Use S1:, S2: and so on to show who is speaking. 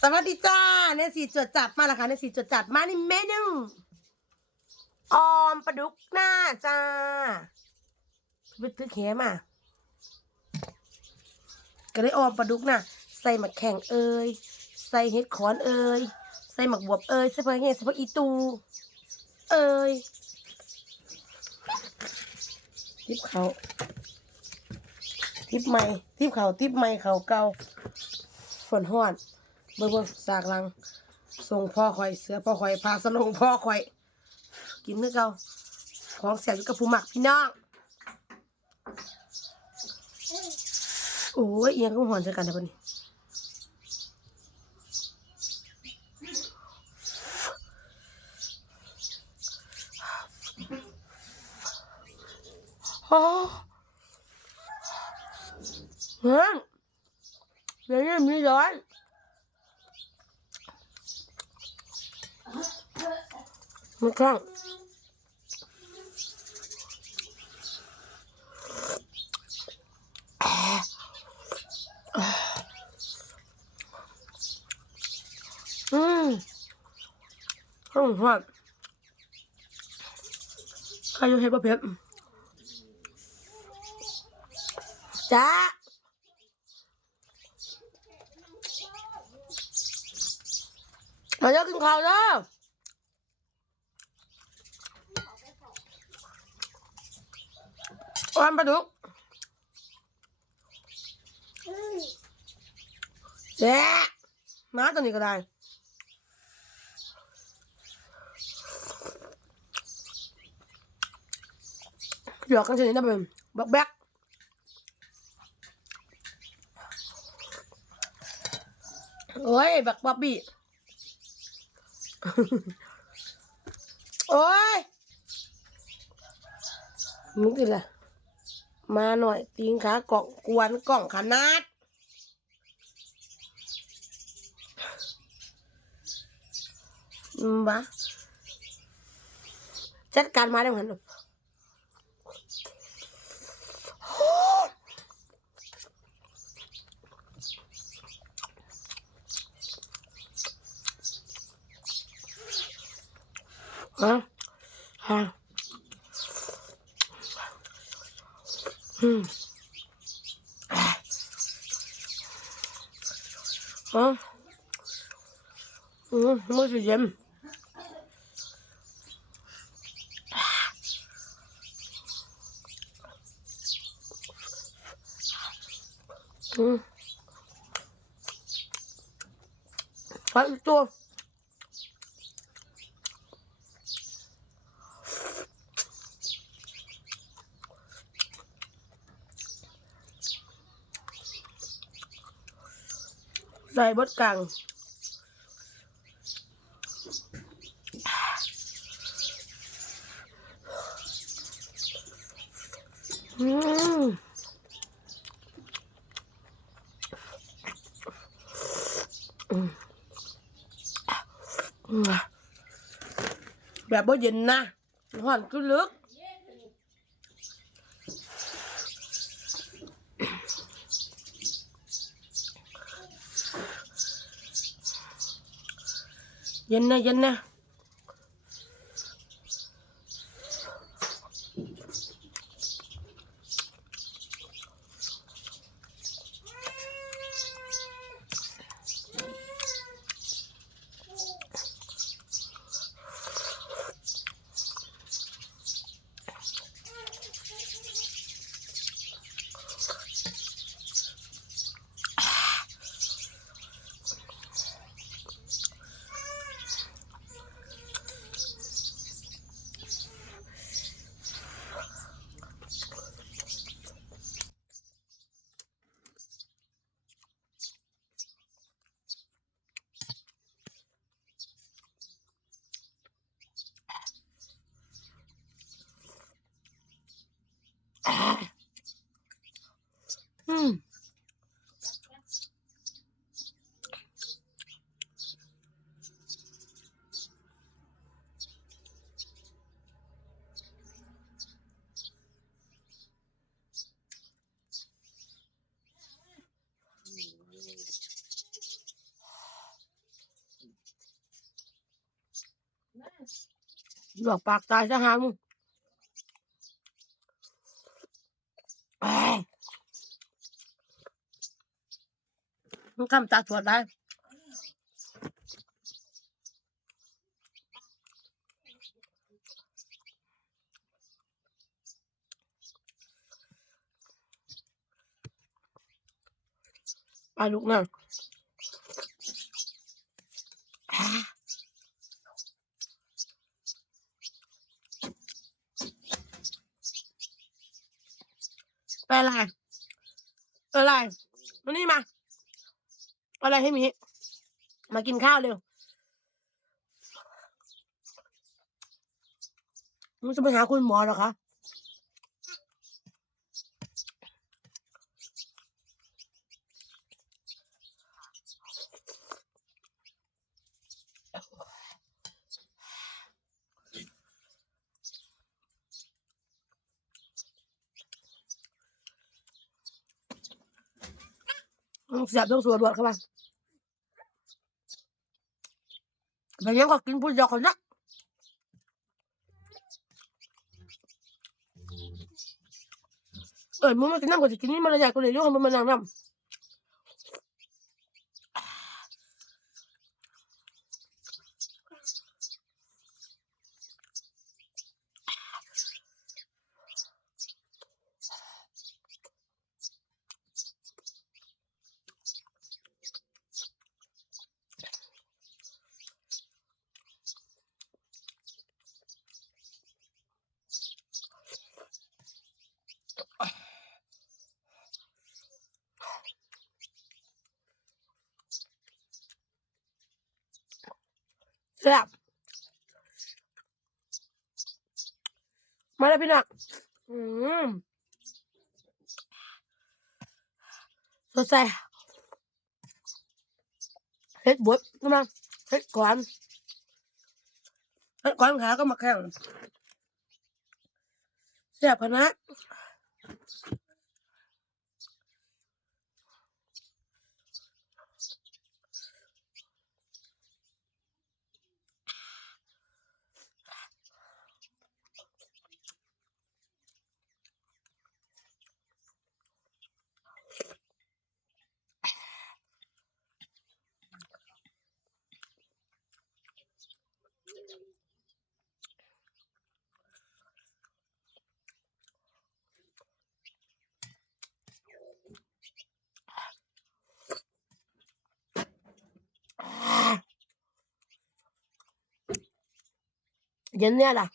S1: สวัสดีจ้าเนสีจวดจัดมาล้วค่ะเนสีจวดจัดมาในเมนูออมปลาดุกหน้าจ้าไปตื้อเขมาก็ได้ออมปลาดุกหน้าใส่หมักแข่งเอยใส่เห็ดขอนเอยใส่หมักบวบเอยใส่ผักแห้งใส่ผักอีตูเอยทิปเขาทิปใหม่ทิปเขาทิปใหม่เขาเก่าฝนห้อน เบิ่งเบิ่งสากหลังส่งพ่อคอยเสือพ่อคอยพาสลงพ่อคอย กินนึกเอาของแสบอยู่กับผู้หมักพี่น้องโอ้ยเอียงก็หอนใส่กันแต่ปนี่โอ้เฮ้ยเดี๋ยวนี้มีร้อน มันคล่งอืมข้าวทอดใครอยู่เห็ดบะเพ็ดจ้ามาเยอะกินข้าวแล้ว อ้อนปลาดุกแย่มาตัวนี้ก็ได้หยอกกันชนิดนะเป็นบักแบกโอ้ยบักบ๊อบบี้ โอ้ยมึงติดละไร มาหน่อยตีนขากล่องกวนกล่องขนาดมบะจัดการมาได้เหมือนกันฮะฮะ อืมอ๋ออืมมือถือเย็นอืมไปอีกตัว ใส่บดกังอืมอืมอืมแบบบ่เย็นนะห่อนก็ลึก เย็ หลอกปากตายซะหามึงมึงคำตาถวดได้ไปลูกนะ ไปอะไรไปอะไรมานี่มาอะไรให้มีมากินข้าวเร็วมึงจะไปหาคุณหมอเหรอคะ เสียบต้องสวดบวชเข้ามาไปยังก็กินพูดเดียวคนนะเออมึงมากินน้ำก่อนสิกินนี่มันละใหญ่ก็เลยยกให้มันมานั่งน้ำ แซ่บมาแล้วพี่น้องอืมสดใสเฮ็ดบดน้ำมันเฮ็ดก่อนเฮ็ดก่อนขาก็มาแข่งแซ่บพะนะ เย็นเนี่ยล่ะ